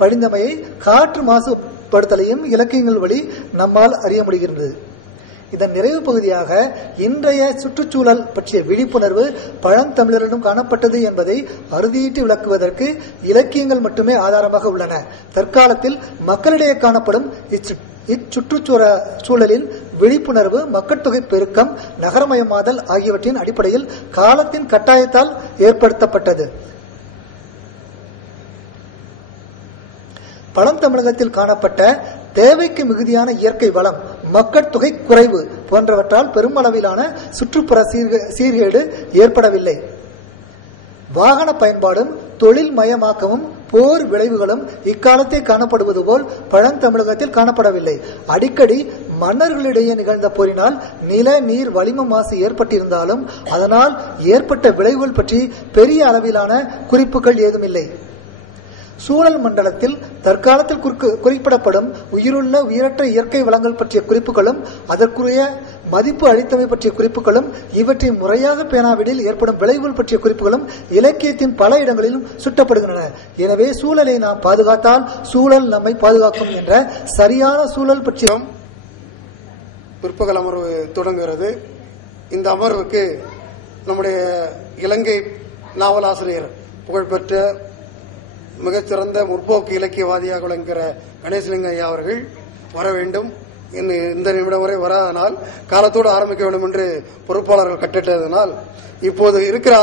படிந்தமையை காற்று மாசுபடுத்தலையும் இலக்கியங்கள் வழி நம்மால் அறிய முடிகின்றது. இதன் நிறைவு பகுதியாக இன்றைய சுற்றுச்சூழல் பற்றிய விழிப்புணர்வு பழந்தமிழரிடம் காணப்பட்டது என்பதை அறுதியிட்டு விளக்குவதற்கு இலக்கியங்கள் மட்டுமே ஆதாரமாக உள்ளன. தற்காலத்தில் மக்களிடையே காணப்படும் இச்சு இச்சுற்றுச்சூழ சூழலின் விழிப்புணர்வு மக்கட்தொகை பெருக்கம் நகரமயமாதல் ஆகியவற்றின் அடிப்படையில் காலத்தின் கட்டாயத்தால் ஏற்படுத்தப்பட்டது. பழந்தமிழகத்தில் காணப்பட்ட தேவைக்கு மிகுதியான இயற்கை வளம் மக்கட்தொகை குறைவு போன்றவற்றால் பெருமளவிலான சுற்றுப்புற சீர்கேடு ஏற்படவில்லை. வாகன பயன்பாடும் தொழில் மயமாக்கமும் போர் விளைவுகளும் இக்காலத்தில் காணப்படுவது போல் பழந்தமிழகத்தில் காணப்படவில்லை. அடிக்கடி மன்னர்களிடையே நிகழ்ந்த போரினால் நில நீர் வளிம மாசு ஏற்பட்டிருந்தாலும் அதனால் ஏற்பட்ட விளைவுகள் பற்றி பெரிய அளவிலான குறிப்புகள் ஏதுமில்லை. சூழல் மண்டலத்தில் தற்காலத்தில் குறிக்கு- குறிப்பிடப்படும் உயிருள்ள உயிரற்ற இயற்கை வளங்கள் பற்றிய குறிப்புகளும் அதற்குரிய மதிப்பு அளித்தமை பற்றிய குறிப்புகளும் இவற்றை முறையாக பேணாவிடில் ஏற்படும் விளைவுகள் பற்றிய குறிப்புகளும் இலக்கியத்தின் பல இடங்களிலும் சுட்டப்படுகின்றன. எனவே சூழலை நாம் பாதுகாத்தால் சூழல் நம்மை பாதுகாக்கும் என்ற சரியான சூழல் பற்றிய பிற்பகல் அமர்வு தொடங்குகிறது. இந்த அமர்வுக்கு நம்முடைய இலங்கை நாவலாசிரியர் புகழ்பெற்ற மிகச்சிறந்த முற்போக்கு இலக்கியவாதியாக விளங்குகிற கணேசலிங்க ஐயா அவர்கள் வர வேண்டும். இந்த இந்த நிமிடம் வரை வராதனால் காலத்தோடு ஆரம்பிக்க வேண்டும் என்று பொறுப்பாளர்கள் கட்டிட்டதனால் இப்போது இருக்கிற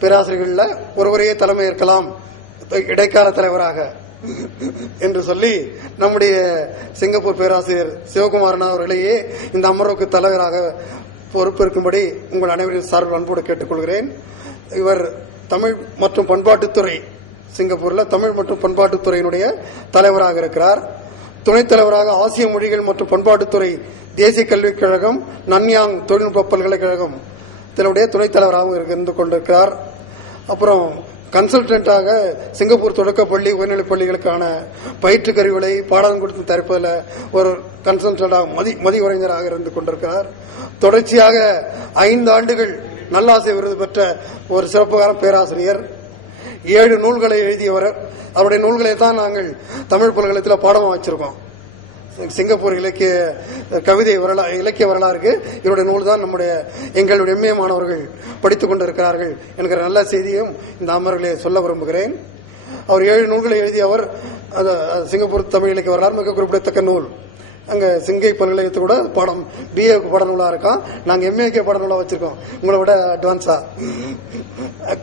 பேராசிரியர்களில் ஒருவரையே தலைமை ஏற்கலாம் இடைக்கால தலைவராக என்று சொல்லி நம்முடைய சிங்கப்பூர் பேராசிரியர் சிவகுமாரன் அவர்களையே இந்த அமர்வுக்கு தலைவராக பொறுப்பேற்கும்படி உங்கள் அனைவரின் சார்பில் அன்போடு கேட்டுக்கொள்கிறேன். இவர் தமிழ் மற்றும் பண்பாட்டுத்துறை சிங்கப்பூர்ல தமிழ் மற்றும் பண்பாட்டுத்துறையினுடைய தலைவராக இருக்கிறார். துணைத் தலைவராக ஆசிய மொழிகள் மற்றும் பண்பாட்டுத்துறை தேசிய கல்விக் கழகம் நன்யாங் தொழில்நுட்ப பல்கலைக்கழகம் இதனுடைய துணைத் தலைவராகவும் இருந்து கொண்டிருக்கிறார். அப்புறம் கன்சல்டன்டாக சிங்கப்பூர் தொடக்கப்பள்ளி உயர்நிலைப் பள்ளிகளுக்கான பயிற்று கருவிகளை பாடம் கொடுத்து தயாரிப்பதில் ஒரு கன்சல்டன்டாக மதி மதிவரைஞராக இருந்து கொண்டிருக்கிறார். தொடர்ச்சியாக ஐந்து ஆண்டுகள் நல்லாசை விருது பெற்ற ஒரு சிறப்புகார பேராசிரியர். ஏழு நூல்களை எழுதியவர். அவருடைய நூல்களை தான் நாங்கள் தமிழ் பல்கலைத்தில் பாடமாக வச்சிருக்கோம். சிங்கப்பூர் இலக்கிய கவிதை வரலாறு இலக்கிய வரலாறுக்கு இவருடைய நூல் தான் நம்முடைய எங்களுடைய எம்ஏ மாணவர்கள் படித்துக் கொண்டிருக்கிறார்கள் என்கிற நல்ல செய்தியும் இந்த அமர்களை சொல்ல விரும்புகிறேன். அவர் ஏழு நூல்களை எழுதிய அவர் சிங்கப்பூர் தமிழ் இலக்கிய வரலாறு மிக குறிப்பிடத்தக்க நூல். அங்க சிங்கை பல்கலைக்கழகத்து கூட பாடம் பிஏ பாட நூலா இருக்கான். நாங்க எம்ஏகே பாட நூலா வச்சிருக்கோம். உங்களை விட அட்வான்ஸா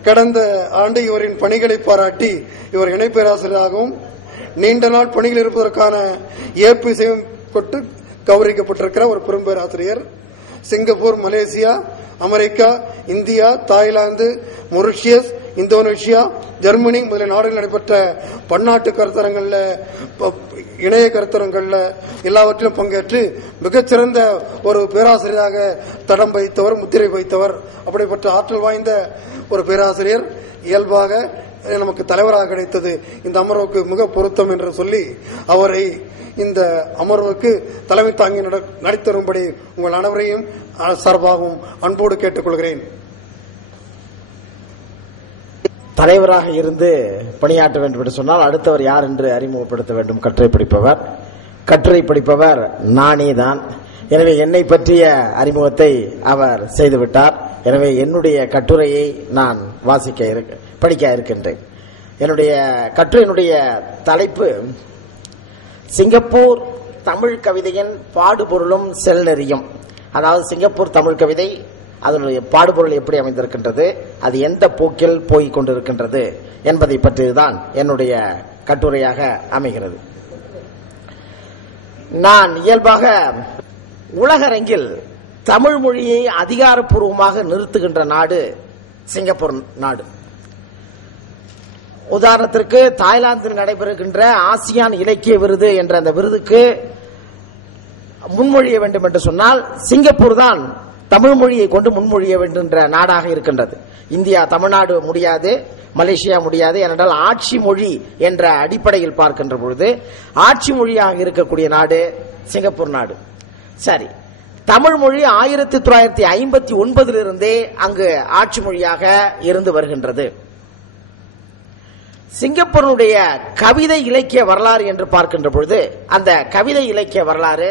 கடந்த ஆண்டு இவரின் பணிகளை பாராட்டி இவர் இணை பேராசிரியராகவும் நீண்ட நாள் பணியில் இருப்பதற்கான ஏற்பு செய்யும் கொண்டு கௌரவிக்கப்பட்டிருக்கிற ஒரு பெரும்பேராசிரியர். Singapore Malaysia America India Thailand Mauritius Indonesia Germany முதலிய நாடுகளில் நடைபெற்ற பன்னாட்டு கருத்தரங்கள்ல இணைய கருத்தரங்கள்ல எல்லாவற்றிலும் பங்கேற்று மிகச்சிறந்த ஒரு பேராசிரியராக தடம் வைத்தவர் முத்திரை வைத்தவர் அப்படிப்பட்ட ஆற்றல் வாய்ந்த ஒரு பேராசிரியர் இயல்பாக நமக்கு தலைவராக கிடைத்தது. இந்த அமர்வுக்கு மிக பொருத்தம் என்று சொல்லி அவரை இந்த அமர்வுக்கு தலைமை தாங்கி நட- நடித்தரும்படி உங்கள் அனைவரையும் சார்பாகவும் அன்போடு கேட்டுக்கொள்கிறேன். தலைவராக இருந்து பணியாற்ற வேண்டும் என்று சொன்னால் அடுத்தவர் யார் என்று அறிமுகப்படுத்த வேண்டும் கட்டுரை படிப்பவர். கட்டுரை படிப்பவர் நானே தான். எனவே என்னை பற்றிய அறிமுகத்தை அவர் செய்துவிட்டார். எனவே என்னுடைய கட்டுரையை நான் வாசிக்க இருக்க படிக்க இருக்கின்றேன். என்னுடைய கட்டுரையினுடைய தலைப்பு சிங்கப்பூர் தமிழ் கவிதையின் பாடுபொருளும் செல்நெறியும் அதாவது சிங்கப்பூர் தமிழ் கவிதை அதனுடைய பாடுபொருள் எப்படி அமைந்திருக்கின்றது? அது எந்த போக்கில் போய் கொண்டிருக்கின்றது என்பதை பற்றிதான் என்னுடைய கட்டுரையாக அமைகிறது. நான் இயல்பாக உலகரங்கில் தமிழ் மொழியை அதிகாரப்பூர்வமாக நிறுத்துகின்ற நாடு சிங்கப்பூர் நாடு. உதாரணத்திற்கு தாய்லாந்தில் நடைபெறுகின்ற ஆசியான் இலக்கிய விருது என்ற அந்த விருதுக்கு முன்மொழிய வேண்டும் என்று சொன்னால் சிங்கப்பூர் தான் தமிழ் மொழியை கொண்டு முன்மொழிய வேண்டும் என்ற நாடாக இருக்கின்றது. இந்தியா தமிழ்நாடு முடியாது மலேசியா முடியாது ஏனென்றால் ஆட்சி மொழி என்ற அடிப்படையில் பார்க்கின்ற பொழுது ஆட்சி மொழியாக இருக்கக்கூடிய நாடு சிங்கப்பூர் நாடு. சரி தமிழ் மொழி ஆயிரத்தி தொள்ளாயிரத்தி ஐம்பத்தி ஒன்பதிலிருந்தே அங்கு ஆட்சி மொழியாக இருந்து வருகின்றது. சிங்கப்பூருடைய கவிதை இலக்கிய வரலாறு என்று பார்க்கின்ற பொழுது அந்த கவிதை இலக்கிய வரலாறு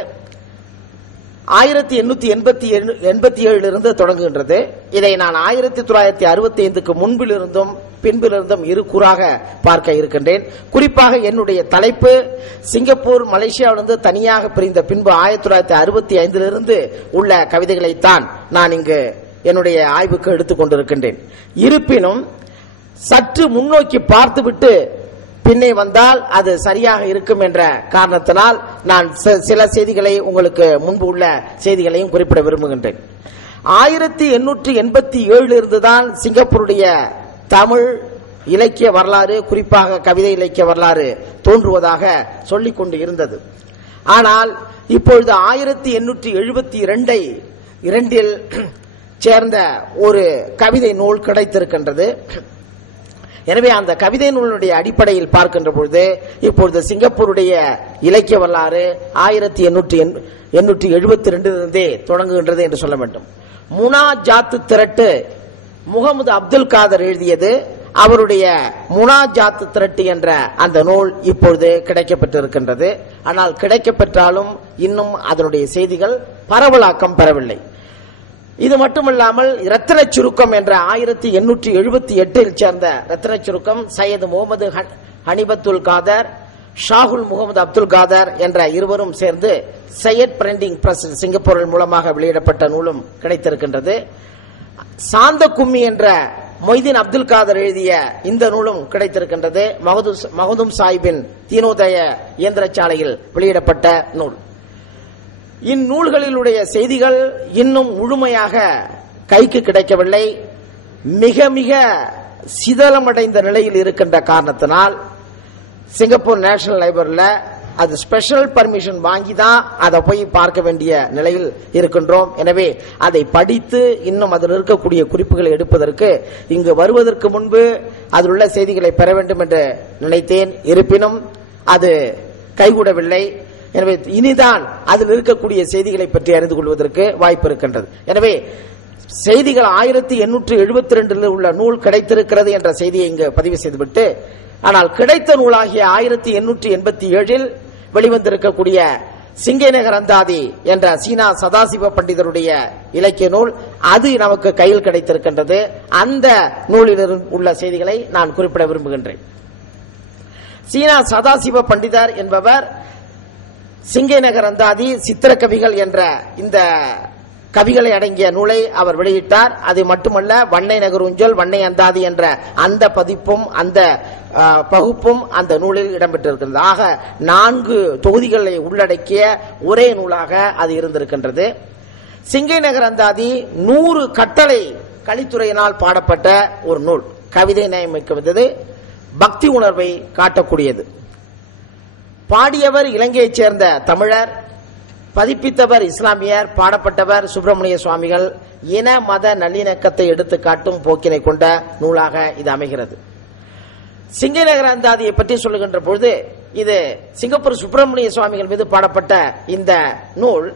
ஆயிரத்தி எண்ணூத்தி எண்பத்தி எண்பத்தி ஏழிலிருந்து தொடங்குகின்றது. இதை நான் ஆயிரத்தி தொள்ளாயிரத்தி அறுபத்தி ஐந்துக்கு முன்பிலிருந்தும் பின்பிலிருந்தும் இரு கூறாக பார்க்க இருக்கின்றேன். குறிப்பாக என்னுடைய தலைப்பு சிங்கப்பூர் மலேசியாவிலிருந்து தனியாக பிரிந்த பின்பு ஆயிரத்தி தொள்ளாயிரத்தி அறுபத்தி ஐந்திலிருந்து உள்ள கவிதைகளைத்தான் நான் இங்கு என்னுடைய ஆய்வுக்கு எடுத்துக்கொண்டிருக்கின்றேன். இருப்பினும் சற்று முன்னோக்கி பார்த்துவிட்டு பின்னே வந்தால் அது சரியாக இருக்கும் என்ற காரணத்தினால் நான் சில செய்திகளை உங்களுக்கு முன்பு உள்ள செய்திகளையும் குறிப்பிட விரும்புகின்றேன். ஆயிரத்தி எண்ணூற்றி எண்பத்தி ஏழில் இருந்துதான் சிங்கப்பூருடைய தமிழ் இலக்கிய வரலாறு குறிப்பாக கவிதை இலக்கிய வரலாறு தோன்றுவதாக சொல்லிக் கொண்டு இருந்தது. ஆனால் இப்பொழுது ஆயிரத்தி எண்ணூற்றி எழுபத்தி இரண்டை இரண்டில் சேர்ந்த ஒரு கவிதை நூல் கிடைத்திருக்கின்றது. எனவே அந்த கவிதை நூலினுடைய அடிப்படையில் பார்க்கின்ற பொழுது இப்பொழுது சிங்கப்பூருடைய இலக்கிய வரலாறு ஆயிரத்தி எண்ணூற்றி எண்ணூற்றி எழுபத்தி ரெண்டிலிருந்தே தொடங்குகின்றது என்று சொல்ல வேண்டும். முனா ஜாத்து திரட்டு முகமது அப்துல் காதர் எழுதியது. அவருடைய முனா ஜாத்து திரட்டு என்ற அந்த நூல் இப்பொழுது கிடைக்கப்பட்டிருக்கின்றது ஆனால் கிடைக்கப்பெற்றாலும் இன்னும் அதனுடைய செய்திகள் பரவலாக்கம் பெறவில்லை. இது மட்டுமல்லாமல் ரத்தன சுருக்கம் என்ற ஆயிரத்தி எண்ணூற்றி எழுபத்தி எட்டில் சேர்ந்த ரத்தன சுருக்கம் சையது முகமது ஹன்- ஹனிபத்துல் காதர் ஷாகுல் முகமது அப்துல் காதர் என்ற இருவரும் சேர்ந்து சையத் பிரிண்டிங் பிரஸ் சிங்கப்பூரில் மூலமாக வெளியிடப்பட்ட நூலும் கிடைத்திருக்கின்றது. சாந்த கும்மி என்ற மொய்தீன் அப்துல் காதர் எழுதிய இந்த நூலும் கிடைத்திருக்கின்றது. மகது- மகதும் சாஹிபின் தீனோதய இயந்திரச்சாலையில் வெளியிடப்பட்ட நூல். இந்நூல்களிலுடைய செய்திகள் இன்னும் முழுமையாக கைக்கு கிடைக்கவில்லை. மிக மிக சிதலமடைந்த நிலையில் இருக்கின்ற காரணத்தினால் சிங்கப்பூர் நேஷனல் லைப்ரரியில் அது ஸ்பெஷல் பர்மிஷன் வாங்கி தான் அதை போய் பார்க்க வேண்டிய நிலையில் இருக்கின்றோம். எனவே அதை படித்து இன்னும் அதில் இருக்கக்கூடிய குறிப்புகளை எடுப்பதற்கு இங்கு வருவதற்கு முன்பு அதில் உள்ள செய்திகளை பெற வேண்டும் என்று நினைத்தேன். இருப்பினும் அது கைகூடவில்லை. எனவே இனிதான் அதில் இருக்கக்கூடிய செய்திகளை பற்றி அறிந்து கொள்வதற்கு வாய்ப்பு இருக்கின்றது. எனவே செய்திகள் ஆயிரத்தி எண்ணூற்று எழுபத்தி ரெண்டில் உள்ள நூல் கிடைத்திருக்கிறது என்ற செய்தியை இங்கு பதிவு செய்துவிட்டு ஆனால் கிடைத்த நூலாகிய ஆயிரத்தி எண்ணூற்றி எண்பத்தி ஏழில் வெளிவந்திருக்கக்கூடிய சிங்கேநகர் அந்தாதி என்ற சீனா சதாசிவ பண்டிதருடைய இலக்கிய நூல் அது நமக்கு கையில் கிடைத்திருக்கின்றது. அந்த நூலில் உள்ள செய்திகளை நான் குறிப்பிட விரும்புகின்றேன். சீனா சதாசிவ பண்டிதர் என்பவர் சிங்கை நகர் அந்தாதி சித்திர கவிகள் என்ற இந்த கவிகளை அடங்கிய நூலை அவர் வெளியிட்டார். அது மட்டுமல்ல வண்ணை நகர் உஞ்சல் வண்ணை அந்தாதி என்ற அந்த பதிப்பும் அந்த பகுப்பும் அந்த நூலில் இடம்பெற்றிருக்கிறது. ஆக நான்கு தொகுதிகளை உள்ளடக்கிய ஒரே நூலாக அது இருந்திருக்கின்றது. சிங்கை நகர் அந்தாதி நூறு கட்டளை கலித்துறையினால் பாடப்பட்ட ஒரு நூல். கவிதை வந்தது பக்தி உணர்வை காட்டக்கூடியது. பாடியவர் இலங்கையைச் சேர்ந்த தமிழர் பதிப்பித்தவர் இஸ்லாமியர் பாடப்பட்டவர் சுப்பிரமணிய சுவாமிகள் இன மத நல்லிணக்கத்தை எடுத்து காட்டும் போக்கினை கொண்ட நூலாக இது அமைகிறது. சிங்கநகர அந்தாதியை பற்றி சொல்லுகின்ற பொழுது இது சிங்கப்பூர் சுப்பிரமணிய சுவாமிகள் மீது பாடப்பட்ட இந்த நூல்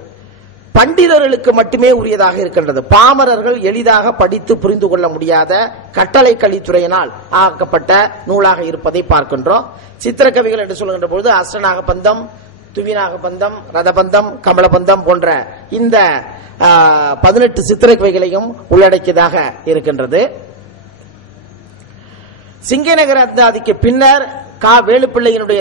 பண்டிதர்களுக்கு மட்டுமே உரியதாக இருக்கின்றது. பாமரர்கள் எளிதாக படித்து புரிந்து கொள்ள முடியாத கட்டளை கலித்துறையினால் ஆக்கப்பட்ட நூலாக இருப்பதை பார்க்கின்றோம். சித்திரக்கவிகள் என்று சொல்லுகின்ற பொழுது அஷ்டநாக பந்தம் துவிநாக பந்தம் ரதபந்தம் கமலபந்தம் போன்ற இந்த பதினெட்டு சித்திரக்கவைகளையும் உள்ளடக்கியதாக இருக்கின்றது. சிங்கநகர அந்தாதிக்கு பின்னர் கா. வேலுப்பிள்ளையினுடைய